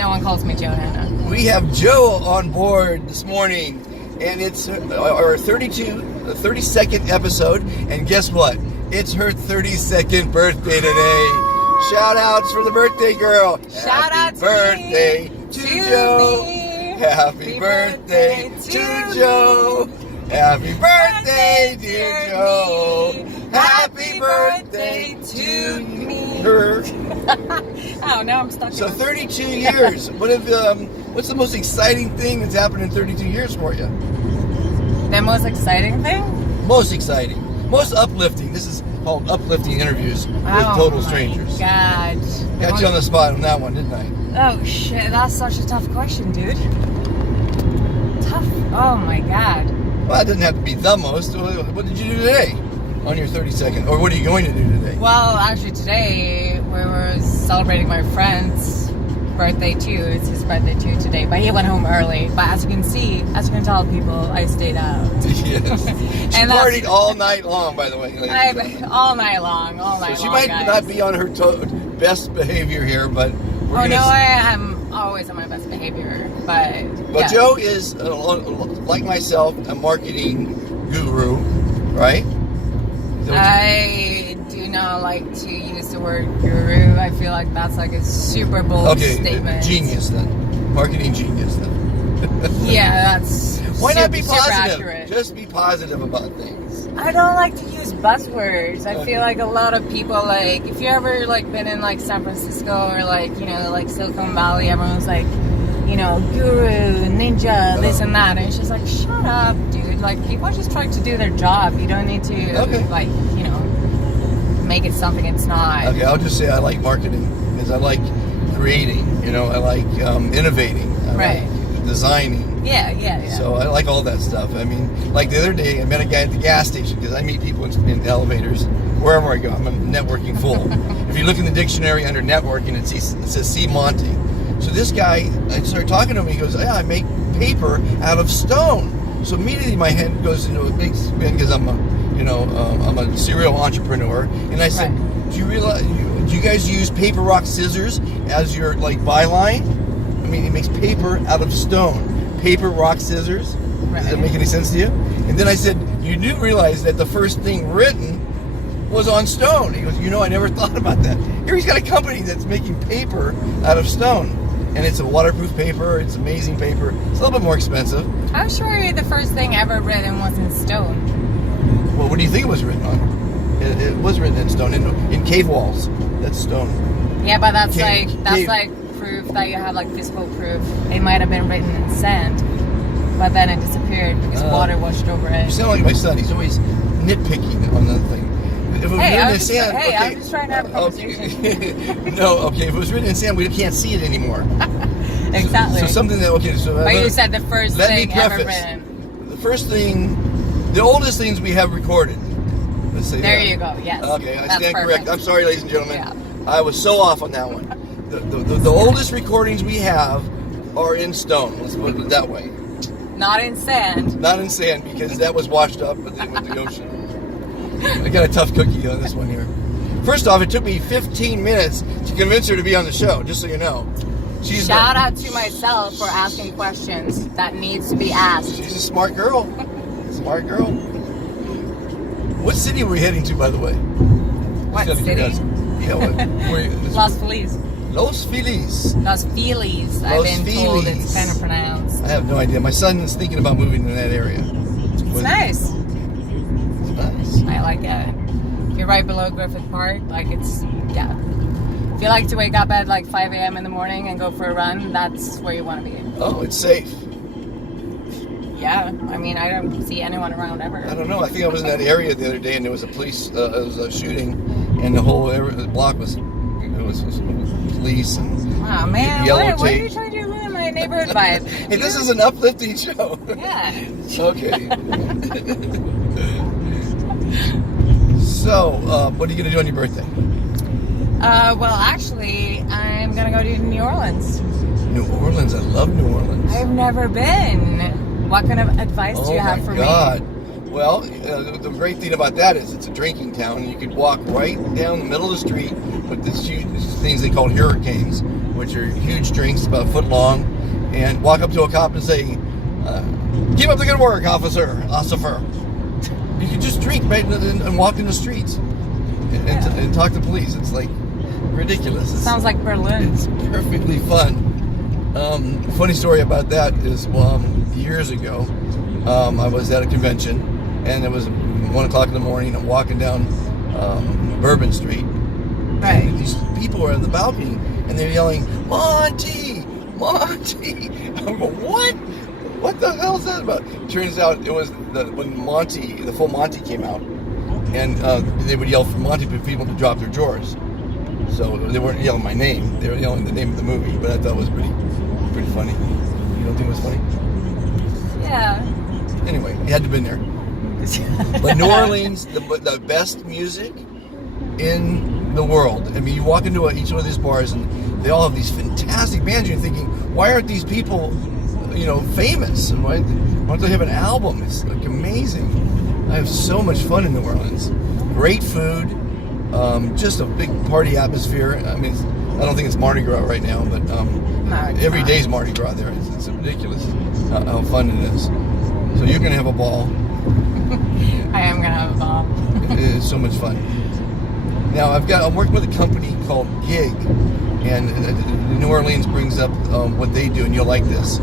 No one calls me Johanna. We have Joe on board this morning, and it's our 32nd episode, and guess what? It's her 32nd birthday today. Shout outs for the birthday girl. Shout out to birthday me. to Joe. Me. Happy birthday to Joe. Happy birthday, dear Joe. Happy birthday to me. Her. Oh, now I'm stuck. So 32 years. What's the most exciting thing that's happened in 32 years for you? The most exciting thing? Most exciting. Most uplifting. This is called uplifting interviews with total strangers. God. Got you on the spot on that one, didn't I? Oh shit, that's such a tough question, dude. Tough. Oh my god. Well, it doesn't have to be the most. What did you do today on your 32nd? Or what are you going to do today? Well, actually today we were celebrating my friend's birthday too. It's his birthday too today, but he went home early. But as you can tell people, I stayed out. Yes. She partied all night long, by the way. All night long. So she might not be on her best behavior here, but I am always on my best behavior. But yeah. Joe is, like myself, a marketing guru, right? I do not like to use the word guru. I feel like that's like a super bold statement. Genius then. Marketing genius then. Yeah, that's Why not be positive? Accurate. Just be positive about things. I don't like to use buzzwords. I feel like a lot of people, like, if you ever like been in like San Francisco or like, you know, like Silicon Valley, everyone's like, you know, guru, ninja, this and that, and it's just like, shut up, dude. Like, people are just trying to do their job. You don't need to like, you know, make it something it's not. Okay, I'll just say I like marketing because I like creating, you know, I like innovating, I like designing. Yeah. So I like all that stuff. I mean, like the other day, I met a guy at the gas station because I meet people in elevators wherever I go. I'm a networking fool. If you look in the dictionary under networking, it says C. Monty. So this guy, I started talking to him. He goes, "Yeah, I make paper out of stone." So immediately my head goes into a big spin because I'm a serial entrepreneur. And I said, "Do you realize? Do you guys use paper, rock, scissors as your like byline? I mean, he makes paper out of stone. Paper, rock, scissors. Does that make any sense to you?" And then I said, "You do realize that the first thing written was on stone." He goes, "You know, I never thought about that." Here he's got a company that's making paper out of stone. And it's a waterproof paper. It's amazing paper. It's a little bit more expensive. I'm sure the first thing ever written was in stone. Well, what do you think it was written on? It was written in stone, in cave walls. That's stone. Yeah, but that's like proof that you have like physical proof. It might have been written in sand, but then it disappeared because water washed over it. You sound like my son. He's always nitpicking on the thing. If it was written in sand, I'm just trying to have a conversation. If it was written in sand, we can't see it anymore. Exactly. So something that but you said the first thing ever written. The first thing, the oldest things we have recorded. Let's say there you go. Yes. Okay, I stand perfect. correct. I'm sorry, ladies and gentlemen. Yeah. I was so off on that one. The oldest recordings we have are in stone. Let's put it that way. Not in sand. Not in sand because that was washed up with the ocean. I got a tough cookie on this one here. First off, it took me 15 minutes to convince her to be on the show, just so you know. Shout out to myself for asking questions that needs to be asked. She's a smart girl. Smart girl. What city are we heading to, by the way? What city? Los Feliz. Los Feliz. Los Feliz. I've been told it's kind of pronounced. I have no idea. My son is thinking about moving to that area. It's nice. I like it. If you're right below Griffith Park, like it's, yeah. If you like to wake up at like 5 a.m. in the morning and go for a run, that's where you want to be. Oh, it's safe. Yeah, I mean, I don't see anyone around ever. I don't know. I think I was in that area the other day and there was a police, it was a shooting and the whole block was police and oh man, yellow what are tape. you trying to ruin my neighborhood vibe? Hey, this is an uplifting show. Yeah. Okay. So, what are you going to do on your birthday? Well, actually, I'm going to go to New Orleans. New Orleans? I love New Orleans. I've never been. What kind of advice do you have for me? Oh my God. Well, the great thing about that is it's a drinking town. You could walk right down the middle of the street with these huge things they call hurricanes, which are huge drinks about a foot long, and walk up to a cop and say, "Keep up the good work, officer." You could just drink right and walk in the streets and talk to police. It's like ridiculous. Sounds like Berlin. It's perfectly fun. Funny story about that is years ago, I was at a convention, and it was 1 o'clock in the morning. I'm walking down Bourbon Street. Right. And these people were on the balcony, and they're yelling, "Monty! Monty!" I'm going, "What? What the hell is that about?" Turns out it was when Monty, the full Monty came out, and they would yell for Monty for people to drop their drawers. So they weren't yelling my name; they were yelling the name of the movie. But I thought it was pretty funny. You don't think it was funny? Yeah. Anyway, you had to have been there. But New Orleans, the best music in the world. I mean, you walk into each one of these bars, and they all have these fantastic bands. You're thinking, why aren't these people, famous? And why don't they have an album? It's like amazing. I have so much fun in New Orleans. Great food, just a big party atmosphere. I mean, I don't think it's Mardi Gras right now, but every day's Mardi Gras there. It's ridiculous how fun it is. So you're going to have a ball. I am going to have a ball. It is so much fun. Now, I'm working with a company called Gig, and New Orleans brings up what they do, and you'll like this.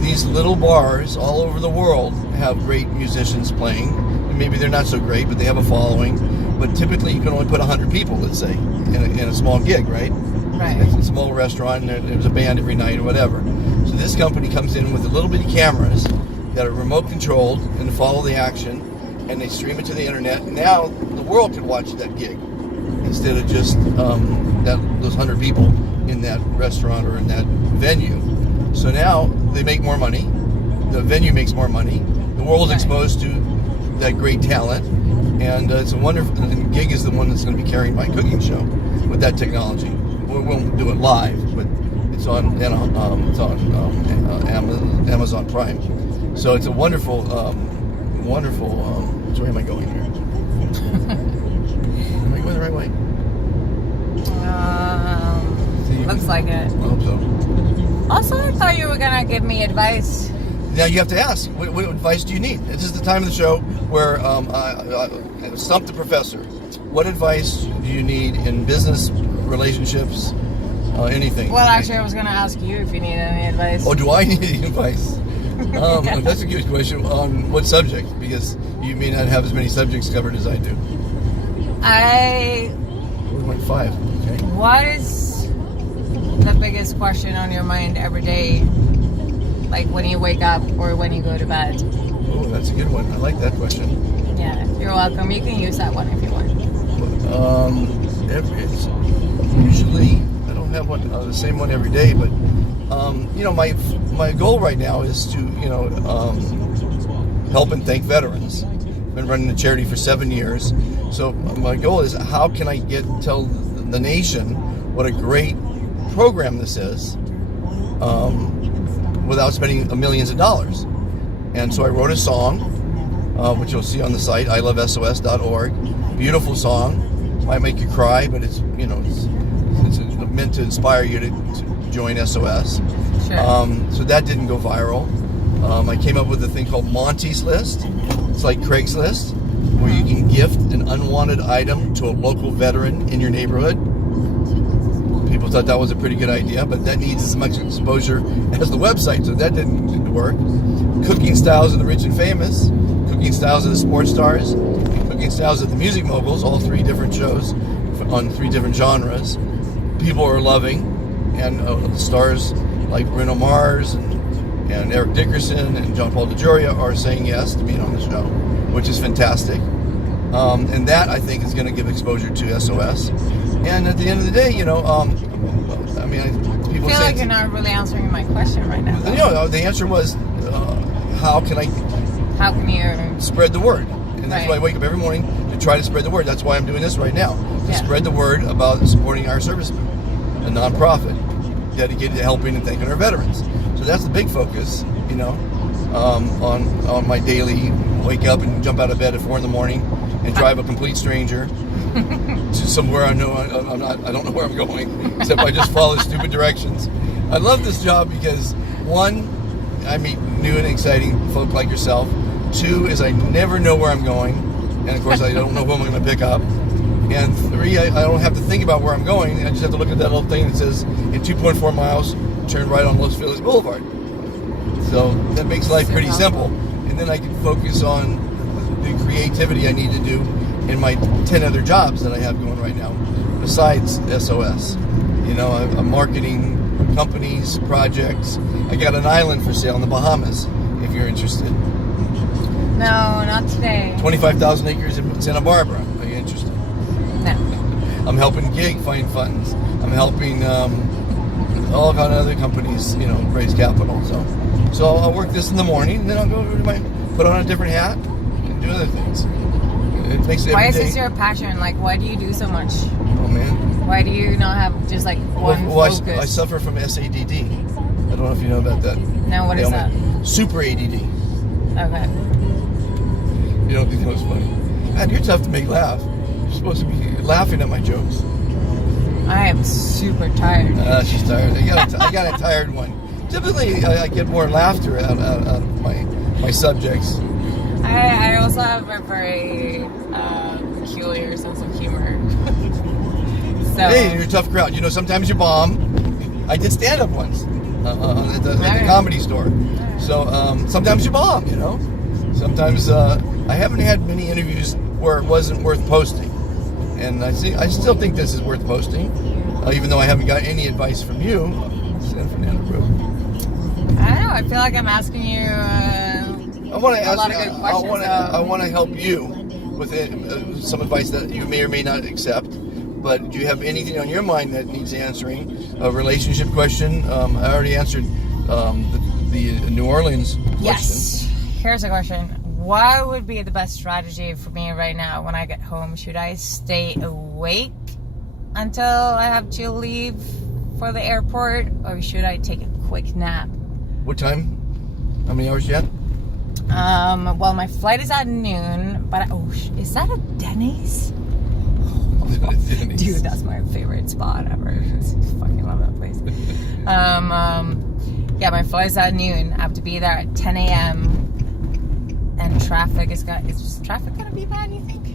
These little bars all over the world have great musicians playing. And maybe they're not so great, but they have a following. But typically, you can only put 100 people, let's say, in a small gig, right? Right. It's a small restaurant, and there's a band every night or whatever. So this company comes in with the little bitty cameras that are remote controlled and follow the action, and they stream it to the internet. Now the world can watch that gig instead of just those 100 people in that restaurant or in that venue. So now they make more money. The venue makes more money. The world's exposed to that great talent, and it's a wonderful. And Gig is the one that's going to be carrying my cooking show with that technology. We won't do it live, but it's on Amazon Prime. So it's a wonderful. Where am I going here? Am I going the right way? Looks like it. I hope so. Also, I thought you were gonna give me advice. Now you have to ask, what advice do you need? This is the time of the show where I stump the professor. What advice do you need in business, relationships, anything? Well, actually, I was gonna ask you if you need any advice. Oh, do I need any advice? That's a good question. On what subject? Because you may not have as many subjects covered as I do. We went 5. Okay. What is the biggest question on your mind every day? Like when you wake up or when you go to bed? Oh, that's a good one. I like that question. Yeah, you're welcome. You can use that one if you want. It's usually, I don't have one the same one every day, but my goal right now is to help and thank veterans. I've been running the charity for 7 years, so my goal is how can I tell the nation what a great program this is, without spending millions of dollars. And so I wrote a song, which you'll see on the site, ilovesos.org. Beautiful song. Might make you cry, but it's meant to inspire you to join SOS. Sure. So that didn't go viral. I came up with a thing called Monty's List. It's like Craigslist, where you can gift an unwanted item to a local veteran in your neighborhood. People thought that was a pretty good idea, but that needs as much exposure as the website, so that didn't work. Cooking styles of the rich and famous, cooking styles of the sports stars, cooking styles of the music moguls, all 3 different shows on 3 different genres. People are loving, and stars like Bruno Mars and Eric Dickerson and John Paul DeJoria are saying yes to being on the show, which is fantastic. And that, I think, is going to give exposure to SOS. And at the end of the day, people I feel say... like you're not really answering my question right now. The answer was, how can you... spread the word? And that's why I wake up every morning to try to spread the word. That's why I'm doing this right now. To spread the word about supporting our servicemen, a nonprofit dedicated to helping and thanking our veterans. So that's the big focus, on my daily wake up and jump out of bed at 4 in the morning and drive a complete stranger to somewhere I know I don't know where I'm going, except I just follow stupid directions. I love this job because, one, I meet new and exciting folk like yourself. Two is I never know where I'm going, and of course I don't know who I'm going to pick up. And three, I don't have to think about where I'm going. I just have to look at that little thing that says in 2.4 miles, turn right on Los Feliz Boulevard. So that makes life pretty simple. And then I can focus on the creativity I need to do in my 10 other jobs that I have going right now, besides SOS. You know, I'm marketing companies, projects. I got an island for sale in the Bahamas, if you're interested. No, not today. 25,000 acres in Santa Barbara. Are you interested? No. I'm helping Gig find funds. I'm helping all kind of other companies, you know, raise capital. So I'll work this in the morning, and then I'll go to put on a different hat and do other things. It makes it Why is this your passion? Like, why do you do so much? Oh man. Why do you not have just like one focus? I suffer from SADD. I don't know if you know about that. No, what is that? Super ADD. Okay. You don't think that was funny? God, you're tough to make laugh. You're supposed to be laughing at my jokes. I am super tired. She's tired. I got a tired one. Typically, I get more laughter out of my subjects. I also have a very peculiar sense of humor. So, hey, you're a tough crowd. You know, sometimes you bomb. I did stand-up once at the Comedy Store. So sometimes you bomb, you know. Sometimes I haven't had many interviews where it wasn't worth posting. And I still think this is worth posting, even though I haven't got any advice from you, San Fernando Group. I don't know. I feel like I'm asking you a lot of good questions. I want to help you with some advice that you may or may not accept. But do you have anything on your mind that needs answering? A relationship question. I already answered the New Orleans question. Yes. Here's a question. What would be the best strategy for me right now when I get home? Should I stay awake until I have to leave for the airport, or should I take a quick nap? What time? How many hours yet? Well, my flight is at noon, but is that a Denny's? Dude, that's my favorite spot ever. I fucking love that place. Yeah, my flight's at noon. I have to be there at 10 a.m. And traffic is traffic gonna be bad, you think?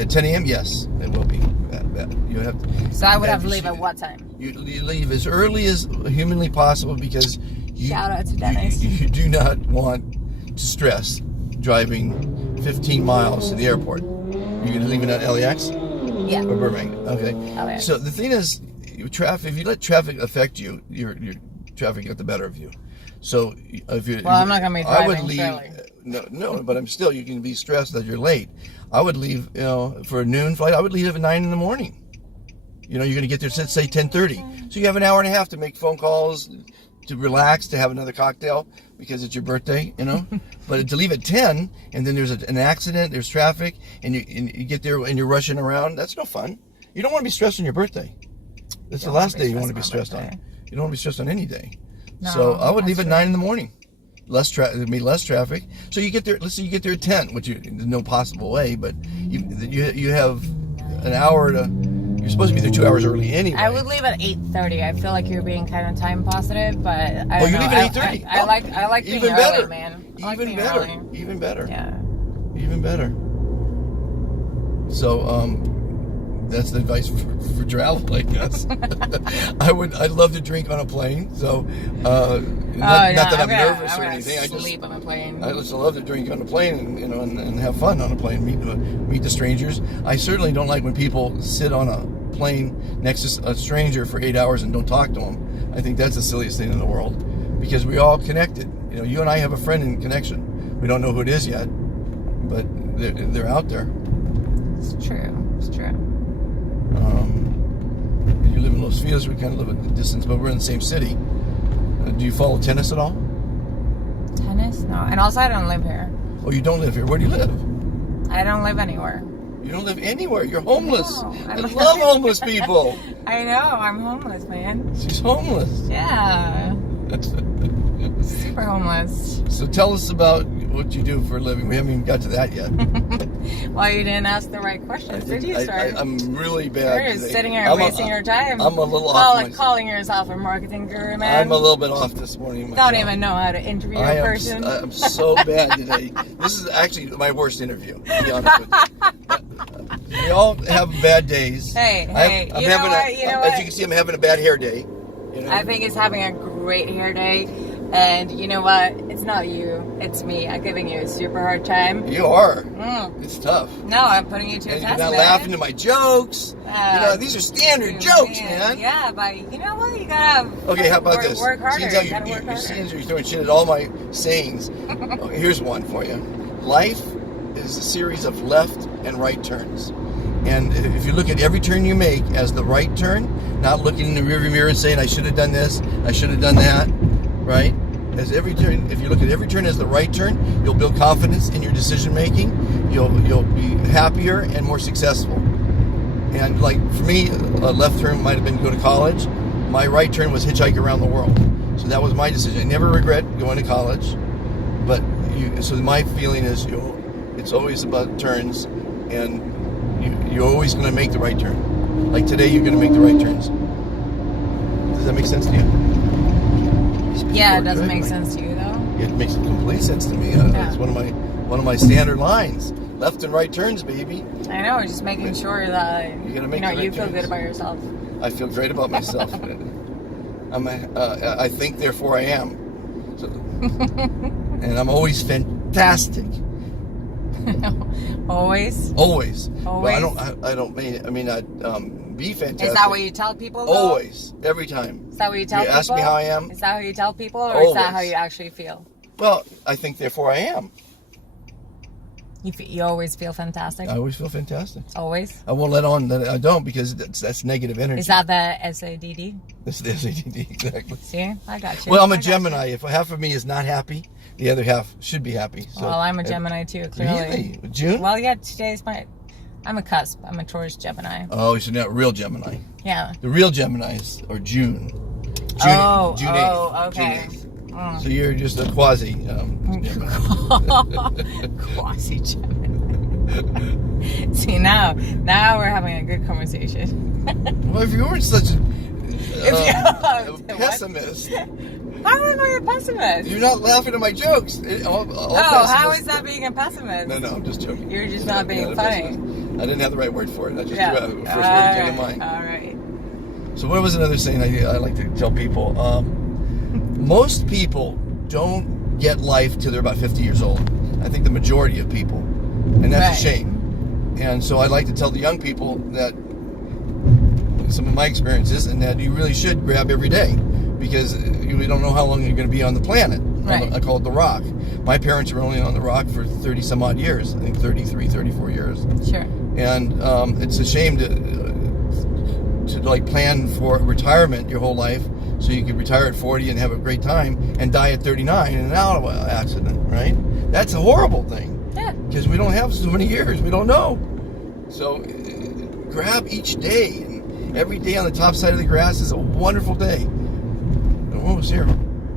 At 10 a.m., yes, it will be bad. You have to. So I would have to leave at what time? You leave as early as humanly possible because shout out to Dennis. You do not want to stress driving 15 miles to the airport. You're gonna leave it at LAX? Yeah. Or Burbank? Okay. LAX. So the thing is, traffic. If you let traffic affect you, your traffic get the better of you. So if you, I'm not gonna be driving. I would leave. Surely. No, but I'm still. You can be stressed that you're late. I would leave. You know, for a noon flight, I would leave at 9 in the morning. You know, you're gonna get there, say 10:30. So you have an hour and a half to make phone calls, to relax, to have another cocktail because it's your birthday. You know, but to leave at 10 and then there's an accident, there's traffic, and you get there and you're rushing around. That's no fun. You don't want to be stressed on your birthday. That's the last day you want to be stressed on. You don't want to be stressed on any day. No, so I would leave at 9 in the morning. Less traffic. So you get there. Let's say you get there at 10, which there's no possible way, but you have an hour to. You're supposed to be there 2 hours early anyway. I would leave at 8:30. I feel like you're being kind of time positive, but I don't you leave at 8:30. I like being even early, better, man. Even better. Early. Even better. Yeah. Even better. So that's the advice for travel, I guess. I'd love to drink on a plane. So not that I'm nervous or anything. I just sleep on a plane. I just love to drink on a plane and have fun on a plane. Meet the strangers. I certainly don't like when people sit on a plane next to a stranger for 8 hours and don't talk to them. I think that's the silliest thing in the world because we're all connected. You know, you and I have a friend in connection. We don't know who it is yet, but they're out there. It's true. It's true. You live in Los Feliz. We kind of live at a distance, but we're in the same city. Do you follow tennis at all? Tennis? No. And also, I don't live here. Oh, you don't live here. Where do you live? I don't live anywhere. You don't live anywhere. You're homeless. No, I love homeless people. I know. I'm homeless, man. She's homeless. Yeah. Super homeless. So tell us about what you do for a living. We haven't even got to that yet. Well, you didn't ask the right questions, did you, sir? I'm really bad. You're just sitting here wasting your time. I'm a little off. Well, like calling yourself a marketing guru, man. I'm a little bit off this morning myself. Don't even know how to interview a person. I'm so bad today. This is actually my worst interview, to be honest with you. We all have bad days. Hey, I'm you having know what? You know what? As you can see, I'm having a bad hair day. You know? I think it's having a great hair day. And you know what? It's not you. It's me. I'm giving you a super hard time. You are. It's tough. No, I'm putting you to a And test. you're not man. laughing at my jokes. These are standard jokes, man. Yeah, but you know what? You gotta Okay, how about this? Work harder. Seems how you're throwing shit at all my sayings. Okay, here's one for you. Life is a series of left and right turns. And if you look at every turn you make as the right turn, not looking in the rearview mirror and saying, I should have done this, I should have done that, right? As every turn, if you look at every turn as the right turn, you'll build confidence in your decision making. You'll be happier and more successful. And like for me, a left turn might have been to go to college. My right turn was hitchhike around the world. So that was my decision. I never regret going to college. But so my feeling is, it's always about turns, and you're always going to make the right turn. Like today, you're going to make the right turns. Does that make sense to you? Yeah, it doesn't make sense to you though. It makes complete sense to me. It's one of my standard lines. Left and right turns, baby. I know. Just making sure that you feel good about yourself. I feel great about myself. I think, therefore I am. So, and I'm always fantastic. Always. Always. Always. But I don't mean be fantastic. Is that what you tell people? Though? Always, every time. Is that what you tell people? You ask me how I am. Is that how you tell people, or Always. is that how you actually feel? Well, I think, therefore I am. You always feel fantastic. I always feel fantastic. Always. I won't let on that I don't, because that's negative energy. Is that the SADD? That's the SADD, exactly. See, I got you. Well, I'm a Gemini. If half of me is not happy, the other half should be happy. So, well, I'm a Gemini too, clearly. Really? June? Well, yeah, I'm a cusp. I'm a Taurus Gemini. Oh, so not real Gemini. Yeah. The real Geminis are June. June 8th. Okay. June 8th. So you're just a quasi Quasi Gemini. See, now we're having a good conversation. Well, if you weren't such a pessimist. How am I a pessimist? You're not laughing at my jokes. How is that being a pessimist? No, I'm just joking. You're just not being funny. I didn't have the right word for it. I just threw the first word that came to mind. All right. So what was another saying I like to tell people? Most people don't get life till they're about 50 years old. I think the majority of people. And that's a shame. And so I like to tell the young people that some of my experiences, and that you really should grab every day, because we don't know how long you're going to be on the planet. Right. I call it the rock. My parents were only on the rock for 30 some odd years. I think 33, 34 years. Sure. And it's a shame to like plan for retirement your whole life, so you could retire at 40 and have a great time, and die at 39 in an auto accident, right? That's a horrible thing. Yeah. Because we don't have so many years. We don't know. So grab each day. And every day on the top side of the grass is a wonderful day. Almost here.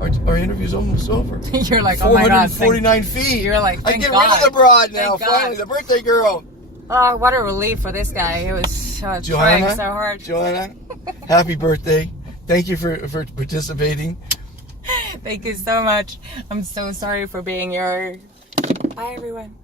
Our interview's almost over. You're like, oh my God. 449 feet. You're like, I get rid of the broad now, Thank finally. God. The birthday girl. Oh, what a relief for this guy. It was trying so hard. Joanna, happy birthday. Thank you for participating. Thank you so much. I'm so sorry for being your... Bye, everyone.